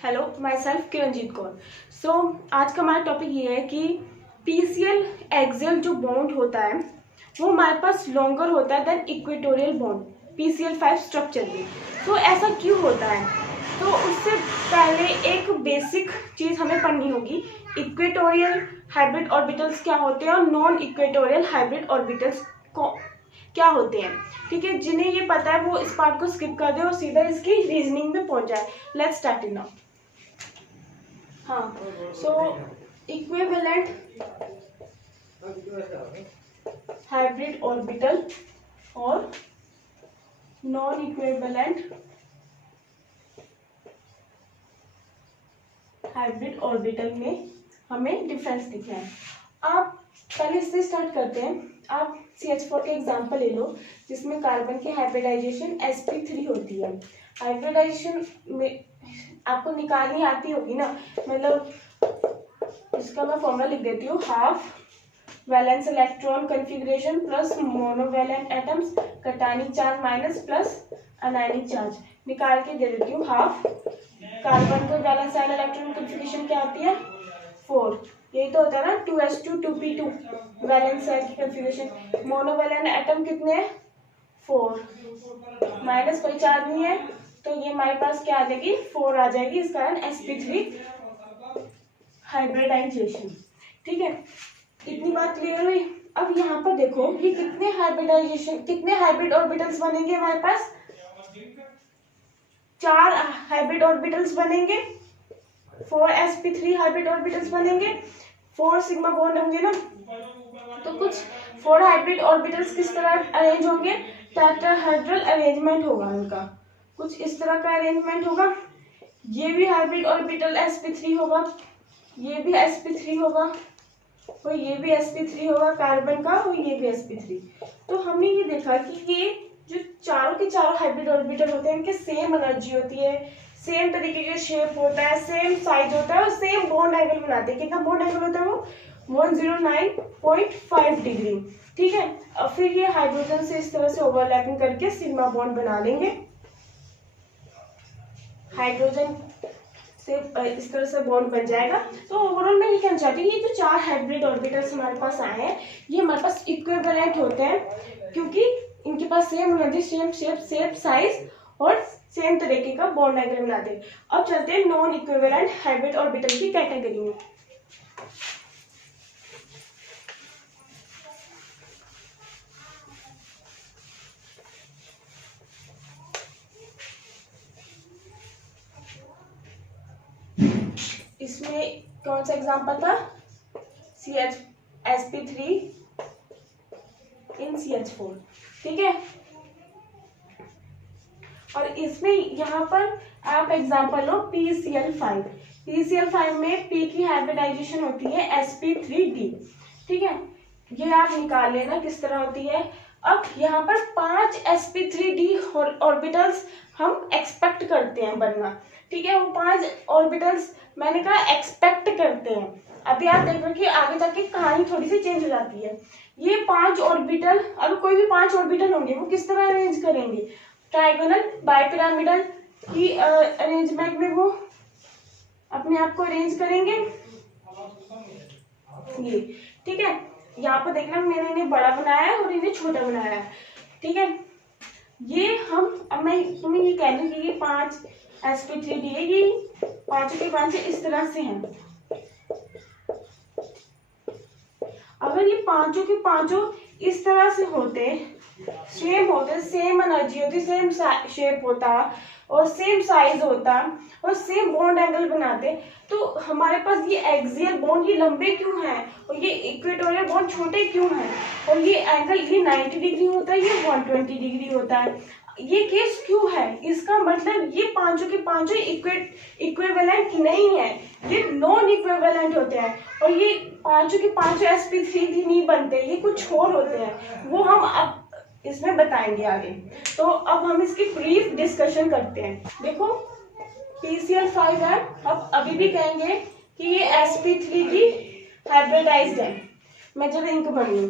Hello, myself Kiranjeet Kaur. So आज का हमारा टॉपिक ये है कि पीसीएल एक्सियल जो बॉन्ड होता है वो हमारे पास लॉन्गर होता है then equatorial bond PCl5 structure में। तो ऐसा क्यों होता है? तो उससे पहले एक बेसिक चीज़ हमें पढ़नी होगी, इक्वेटोरियल हाइब्रिड ऑर्बिटल्स क्या होते हैं और नॉन इक्वेटोरियल हाइब्रिड ऑर्बिटल्स क्या होते हैं। ठीक है, जिन्हें ये पता है वो इस पार्ट को स्किप कर दे और सीधा इसकी रीजनिंग में पहुंच जाए। Let's start it now. हाँ, सो इक्विवेलेंट हाइब्रिड ऑर्बिटल और नॉन इक्विवेलेंट हाइब्रिड ऑर्बिटल में हमें डिफरेंस दिखा है। आप पहले इससे स्टार्ट करते हैं। आप CH4 के एग्जांपल ले लो जिसमें कार्बन की हाइब्रिडाइजेशन sp3 होती है। हाइब्रिडाइजेशन में आपको निकालनी आती होगी ना, मतलब इसका मैं फॉर्मूला लिख देती हूँ, half valence electron configuration plus monovalent atoms cationic charge minus plus anionic charge. निकाल के दे देती हूँ हाफ। कार्बन को वैलेंस इलेक्ट्रॉन कन्फिग्रेशन क्या होती है 4, यही तो होता है ना 2s2 2p2 वैलेंस सेल की कन्फिग्रेशन। मोनोवैलेंट एटम कितने हैं 4, माइनस कोई चार्ज नहीं है तो ये हमारे पास क्या आ जाएगी 4 आ जाएगी, इस कारण sp3 हाइब्रिडाइजेशन। ठीक है, इतनी बात क्लियर हुई। अब यहाँ पर देखो ये कितने हाइब्रिड ऑर्बिटल्स बनेंगे हमारे पास, 4 हाइब्रिड ऑर्बिटल्स बनेंगे, 4 sp3 हाइब्रिड ऑर्बिटल्स बनेंगे, 4 सिग्मा बॉन्ड होंगे ना। तो कुछ 4 हाइब्रिड ऑर्बिटल्स किस तरह अरेंज होंगे, टेट्राहेड्रल अरेंजमेंट होगा उनका, कुछ इस तरह का अरेंजमेंट होगा। ये भी हाइब्रिड ऑर्बिटल sp3 होगा, ये भी sp3 होगा और ये भी sp3 होगा कार्बन का, और ये भी sp3। तो हमने ये देखा कि ये जो चारों के चारों हाइब्रिड ऑर्बिटल होते हैं इनके सेम एनर्जी होती है, सेम तरीके का शेप होता है, सेम साइज होता है और सेम बॉन्ड एंगल बनाते हैं। कितना बॉन्ड एंगल होता है वो 109.5 डिग्री। ठीक है, और फिर ये हाइड्रोजन से इस तरह से ओवरलैपिंग करके सिग्मा बॉन्ड बना लेंगे। हाइड्रोजन से इस तरह से बॉन्ड बन जाएगा। तो ओवरऑल मैं ये कहना चाहती हूँ ये जो 4 हाइब्रिड ऑर्बिटल्स हमारे पास आए हैं ये हमारे पास इक्विवेलेंट होते हैं क्योंकि इनके पास same energy, same shape, same size और सेम तरीके का बॉन्ड एंगल बनाते हैं। अब चलते हैं नॉन इक्विवेलेंट हाइब्रिड ऑर्बिटल की कैटेगरी में। इसमें कौन सा एग्जांपल था, sp3 इन CH4। ठीक है, और इसमें यहाँ पर आप एग्जांपल लो PCl5। PCl5 में P की हाइब्रिडाइजेशन होती है sp3d। ठीक है, ये आप निकाल लेना किस तरह होती है। अब यहाँ पर 5 sp3d ऑर्बिटल्स हम एक्सपेक्ट करते हैं बनना। ठीक है, वो 5 ऑर्बिटल्स मैंने कहा एक्सपेक्ट करते हैं। अभी आप देख रहे हो कि आगे जाके कहानी थोड़ी सी चेंज हो जाती है। ये 5 ऑर्बिटल, अब कोई भी 5 ऑर्बिटल होंगे वो किस तरह अरेंज करेंगे, ट्राइगोनल बाइपिरामिडल की अरेंजमेंट में वो अपने आप को अरेंज करेंगे ये। ठीक है, यहाँ पर देखना मैंने इन्हें बड़ा बनाया है और इन्हें छोटा बनाया है। ठीक है, ये हम, अब मैं तुम्हें ये कह दूं कि ये 5 sp3d है, ये 5 के 5 इस तरह से हैं। अगर ये 5 के 5 इस तरह से होते, सेम होते, सेम एनर्जी होती, सेम शेप होता और सेम साइज होता और सेम बॉन्ड एंगल बनाते, तो हमारे पास ये एक्सियल बॉन्ड ये लंबे क्यों हैं और ये इक्वेटोरियल बॉन्ड छोटे क्यों हैं, और ये एंगल ये 90 डिग्री होता है, ये 120 डिग्री होता है। ये केस क्यों है, इसका मतलब ये 5 के 5 इक्विवेलेंट नहीं है, ये नॉन इक्विवेलेंट होते हैं और ये 5 के 5 sp3d नहीं बनते, ये कुछ और होते हैं, वो हम अब इसमें बताएंगे आगे। तो अब हम इसकी ब्रीफ डिस्कशन करते हैं। देखो PCl5 है, अब अभी भी कहेंगे कि ये sp3d हाइब्रिडाइज्ड है। मैं जब इंक भर लूं,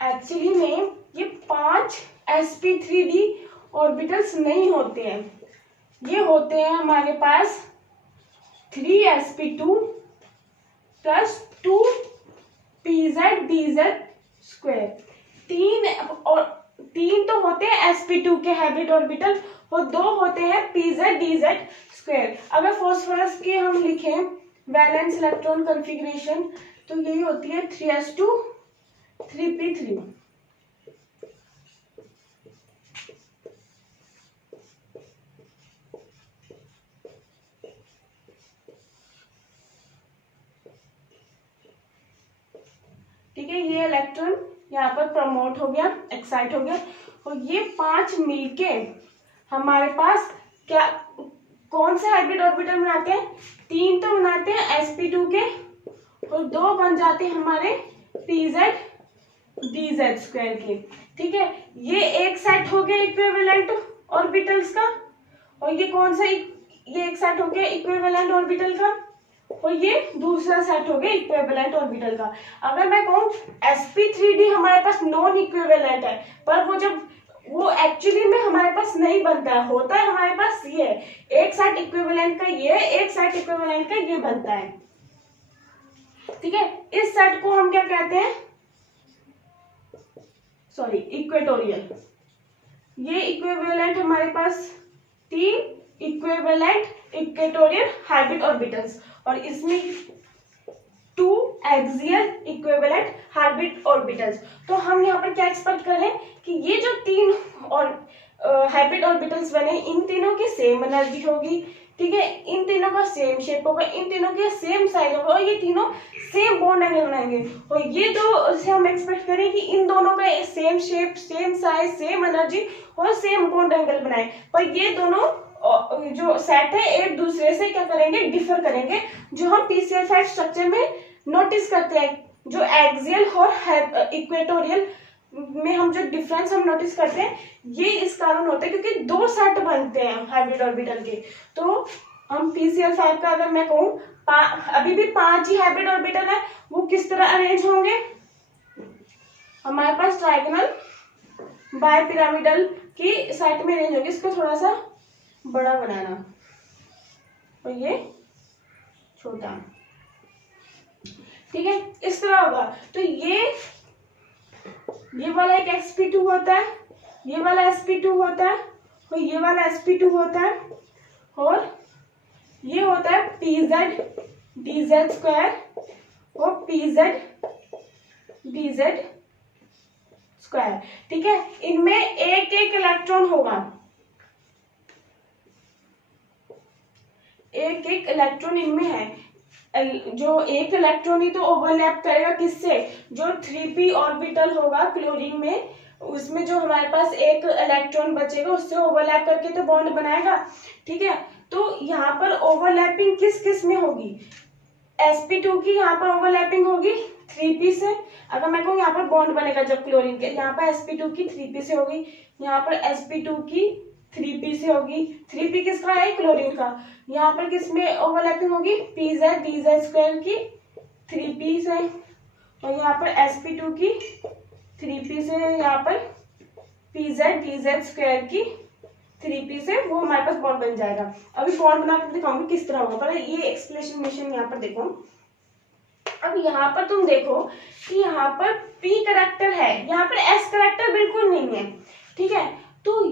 एक्चुअली में ये 5 sp3d ऑर्बिटल्स नहीं होते हैं, ये होते हैं हमारे पास 3sp2 प्लस 2pzdz स्क्वायर। तीन तो होते हैं sp2 के हाइब्रिड ऑर्बिटल और 2 होते हैं pzdz स्क्वायर। अगर फॉस्फोरस के हम लिखें वैलेंस इलेक्ट्रॉन कॉन्फ़िगरेशन तो यही होती है 3s2 3p3। ठीक है, ये इलेक्ट्रॉन यहाँ पर प्रमोट हो गया, एक्साइट हो गया और ये 5 मिलके हमारे पास क्या कौन से हाइब्रिड ऑर्बिटल बनाते हैं? 3 तो बनाते हैं sp2 के और 2 बन जाते हैं हमारे pzdz स्क्वायर के। ठीक है, ये एक सेट हो गया इक्विवेलेंट ऑर्बिटल्स का और ये कौन सा ये एक सेट हो गया इक्विवेलेंट ऑर्बिटल का और ये दूसरा सेट हो गया इक्विवेलेंट ऑर्बिटल का। अगर मैं कहूँ sp3d हमारे पास नॉन इक्विवेलेंट है, पर वो एक्चुअली में हमारे पास नहीं बनता है, होता है हमारे पास ये एक सेट इक्विवेलेंट का ये, एक सेट इक्विवेलेंट का ये बनता है। ठीक है, इस सेट को हम क्या कहते हैं? Sorry, equatorial. ये इक्विवेलेंट हमारे पास 3 इक्विवेलेंट इक्वेटोरियल हाइब्रिड ऑर्बिटल्स और इसमें 2 एक्सियल इक्विवेलेंट हाइब्रिड ऑर्बिटल्स। तो हम यहाँ पर क्या एक्सपेक्ट कर रहे हैं कि ये जो 3 और हाइब्रिड ऑर्बिटल्स बने, इन तीनों की सेम एनर्जी होगी। ठीक है, इन तीनों का सेम शेप होगा, इन तीनों के सेम साइज होगा और ये तीनों सेम बॉन्ड एंगल बनाएंगे। और ये तो से हम एक्सपेक्ट करें कि इन दोनों का same shape, same size, same energy और सेम बॉन्ड एंगल बनाए, पर ये दोनों जो सेट है एक दूसरे से क्या करेंगे? डिफर करेंगे। जो हम pCl5 स्ट्रक्चर में नोटिस करते हैं, जो एक्सियल और इक्वेटोरियल में हम जो डिफरेंस हम नोटिस करते हैं, ये इस कारण होता है क्योंकि 2 सेट बनते हैं हाइब्रिड ऑर्बिटल के। तो हम pCl5 का अगर मैं कहूँ अभी भी 5 ही हाइब्रिड ऑर्बिटल है, वो किस तरह अरेंज होंगे? हमारे पास ट्राइगोनल बायपिरामिडल की सेट में अरेंज होगी। इसको थोड़ा सा बड़ा बनाना और ये छोटा। ठीक है, इस तरह होगा। तो ये वाला एक sp2 होता है, ये वाला sp2 होता है और ये वाला sp2 होता है और ये होता है pzdz स्क्वायर और pzdz स्क्वायर। ठीक है, इनमें एक एक इलेक्ट्रॉन होगा, एक एक इलेक्ट्रॉन इनमें है। जो एक इलेक्ट्रॉन ही तो ओवरलैप करेगा किससे? जो 3p ऑर्बिटल होगा क्लोरीन में, उसमें जो हमारे पास एक इलेक्ट्रॉन बचेगा उससे ओवरलैप करके तो बॉन्ड बनाएगा। ठीक है, तो यहाँ पर ओवरलैपिंग किस किस में होगी? sp2 की यहाँ पर ओवरलैपिंग होगी 3p से। अगर मैं कहूँ यहाँ पर बॉन्ड बनेगा जब क्लोरीन के, यहाँ पर sp2 की 3p से होगी, यहाँ पर sp2 की 3p से होगी। 3p किसका है? क्लोरीन का। यहाँ पर किसमें ओवरलैपिंग होगी? pzdz स्क्वायर की 3p से और यहाँ पर sp2 की 3p से, यहाँ पर pzdz स्क्वायर की 3p से, वो हमारे पास बॉन्ड बन जाएगा। अभी बॉन्ड बना कर दिखाऊंगी किस तरह होगा, पर ये एक्सप्लेनेशन यहाँ पर देखो। अब यहाँ पर तुम देखो कि यहाँ पर p करेक्टर है, यहाँ पर s करेक्टर बिल्कुल नहीं है। ठीक है, तो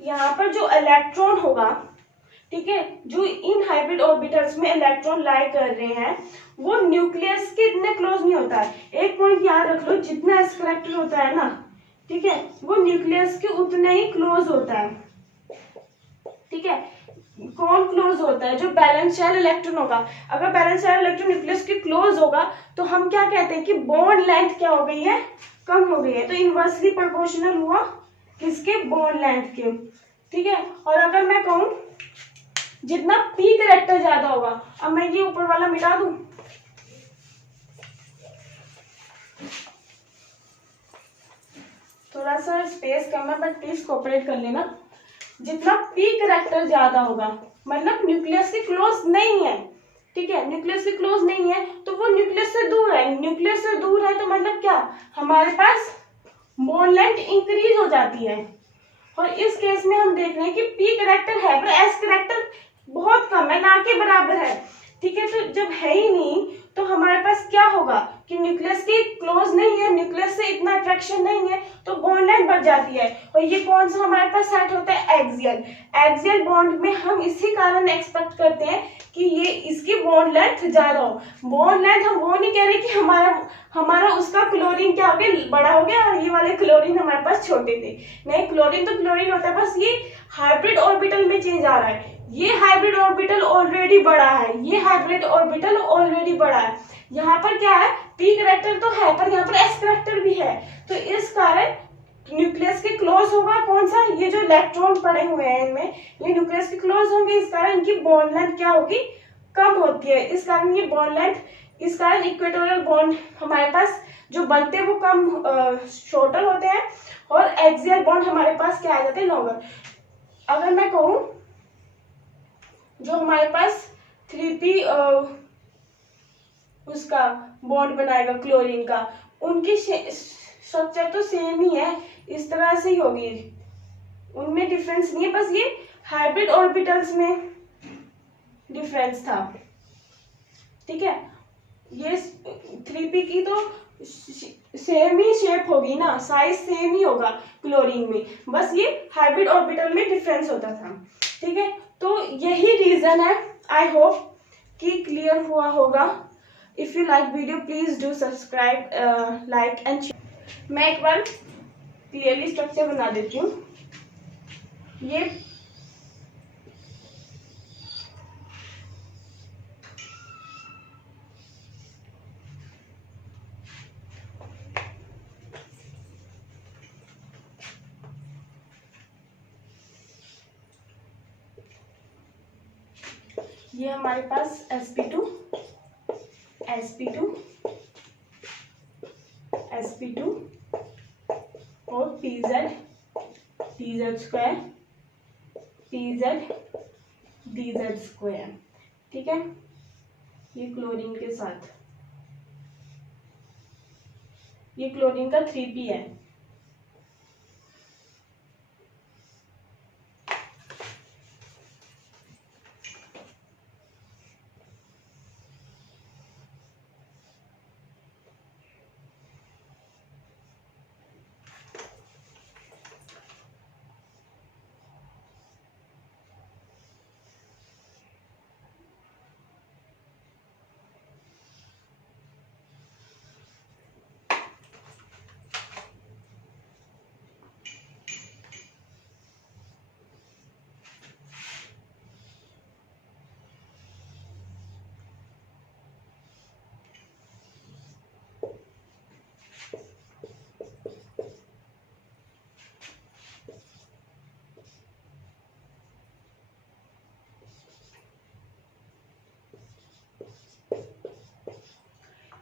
यहाँ पर जो इलेक्ट्रॉन होगा, ठीक है, जो इन हाइब्रिड ऑर्बिटल्स में इलेक्ट्रॉन लाई कर रहे हैं, वो न्यूक्लियस के इतने क्लोज नहीं होता है। एक पॉइंट याद रख लो, जितना s करेक्टर होता है ना, ठीक है, वो न्यूक्लियस के उतना ही क्लोज होता है। ठीक है, कौन क्लोज होता है? जो बैलेंस चार्ज इलेक्ट्रॉन होगा। अगर बैलेंस चार्ज इलेक्ट्रॉन न्यूक्लियस के क्लोज होगा तो हम क्या कहते हैं कि बॉन्ड लेंथ क्या हो गई है? कम हो गई है। तो इनवर्सली प्रोपोर्शनल हुआ किसके? बॉन्ड लेंथ के। ठीक है, और अगर मैं कहूं जितना p करेक्टर ज्यादा होगा, अब मैं ये ऊपर वाला मिटा दूं, थोड़ा सा स्पेस कम है बट प्लीज कोऑपरेट कर लेना। जितना p करेक्टर ज्यादा होगा, मतलब न्यूक्लियस से क्लोज नहीं है। ठीक है, न्यूक्लियस से क्लोज नहीं है तो वो न्यूक्लियस से दूर है। न्यूक्लियस से दूर है तो मतलब क्या? हमारे पास बॉन्ड लेंथ इंक्रीज हो जाती है। और इस केस में हम देख रहे हैं कि p करेक्टर है पर s करेक्टर बहुत कम है, ना के बराबर है। ठीक है, तो जब है ही नहीं तो हमारे पास क्या होगा कि न्यूक्लियस की क्लोज नहीं है, न्यूक्लियस से इतना अट्रैक्शन नहीं है, तो बॉन्ड लेंथ बढ़ जाती है। और ये कौन सा हमारे पास सेट होता है, एक्सियल। एक्सियल बॉन्ड में हम इसी कारण एक्सपेक्ट करते हैं कि ये इसकी बॉन्ड लेंथ ज्यादा हो। बॉन्ड लेंथ हम वो नहीं कह रहे कि हमारा उसका क्लोरीन क्या हो गया, बड़ा हो गया, और ये वाले क्लोरीन हमारे पास छोटे थे। नहीं, क्लोरीन तो क्लोरीन होता है, बस ये हाइब्रिड ऑर्बिटल में चेंज आ रहा है। ये हाइब्रिड ऑर्बिटल ऑलरेडी बड़ा है, ये हाइब्रिड ऑर्बिटल ऑलरेडी बड़ा है। यहाँ पर क्या है, पी करेक्टर तो है पर यहाँ पर एस करेक्टर भी है, तो इस कारण न्यूक्लियस के क्लोज होगा कौन सा, ये जो इलेक्ट्रॉन पड़े हुए हैं इनमें, ये न्यूक्लियस के क्लोज होंगे, इस कारण इनकी बॉन्ड लेंथ क्या होगी, कम होती है। इस कारण ये बॉन्ड लेंथ, इस कारण इक्वेटोरियल बॉन्ड हमारे पास जो बनते हैं वो कम शॉर्टर होते हैं, और एक्सियल बॉन्ड हमारे पास क्या आ जाते हैं, लॉन्गर। अगर मैं कहूं जो हमारे पास 3p उसका बॉन्ड बनाएगा क्लोरीन का, उनकी स्ट्रक्चर तो सेम ही है, इस तरह से ही होगी, उनमें डिफरेंस नहीं है, बस ये हाइब्रिड ऑर्बिटल्स में डिफरेंस था। ठीक है, ये 3p की तो सेम ही शेप होगी ना, साइज सेम ही होगा क्लोरीन में, बस ये हाइब्रिड ऑर्बिटल में डिफरेंस होता था। ठीक है, तो यही रीजन है। आई होप कि क्लियर हुआ होगा। If you like video please do subscribe, like and share. मैं एक बार क्लियरली स्ट्रक्चर बना देती हूँ। ये हमारे पास sp2 sp2 sp2 और pz pz square pz dz square. ठीक है, ये क्लोरीन के साथ, ये क्लोरीन का 3p है।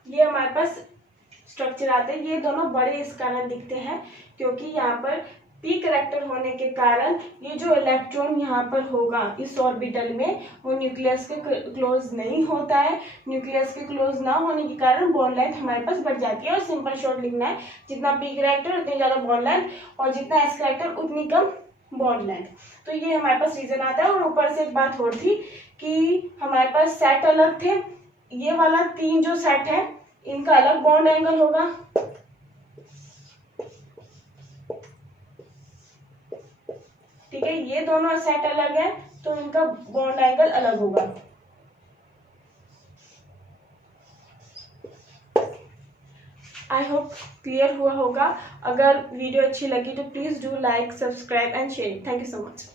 ये हमारे पास स्ट्रक्चर आते हैं, ये दोनों बड़े इस कारण दिखते हैं क्योंकि यहाँ पर पी करेक्टर होने के कारण ये जो इलेक्ट्रॉन यहाँ पर होगा इस ऑर्बिटल में, वो न्यूक्लियस के क्लोज नहीं होता है। न्यूक्लियस के क्लोज ना होने के कारण बॉन्ड लेंथ हमारे पास बढ़ जाती है। और सिंपल शॉर्ट लिखना है, जितना पी करेक्टर उतनी ज्यादा बॉन्ड लेंथ, और जितना एस करेक्टर उतनी कम बॉन्ड लेंथ। तो ये हमारे पास रीजन आता है। और ऊपर से एक बात और थी कि हमारे पास सेट अलग थे, ये वाला 3 जो सेट है इनका अलग बॉन्ड एंगल होगा। ठीक है, ये दोनों सेट अलग है तो इनका बॉन्ड एंगल अलग होगा। आई होप क्लियर हुआ होगा। अगर वीडियो अच्छी लगी तो please do like, subscribe and share. Thank you so much.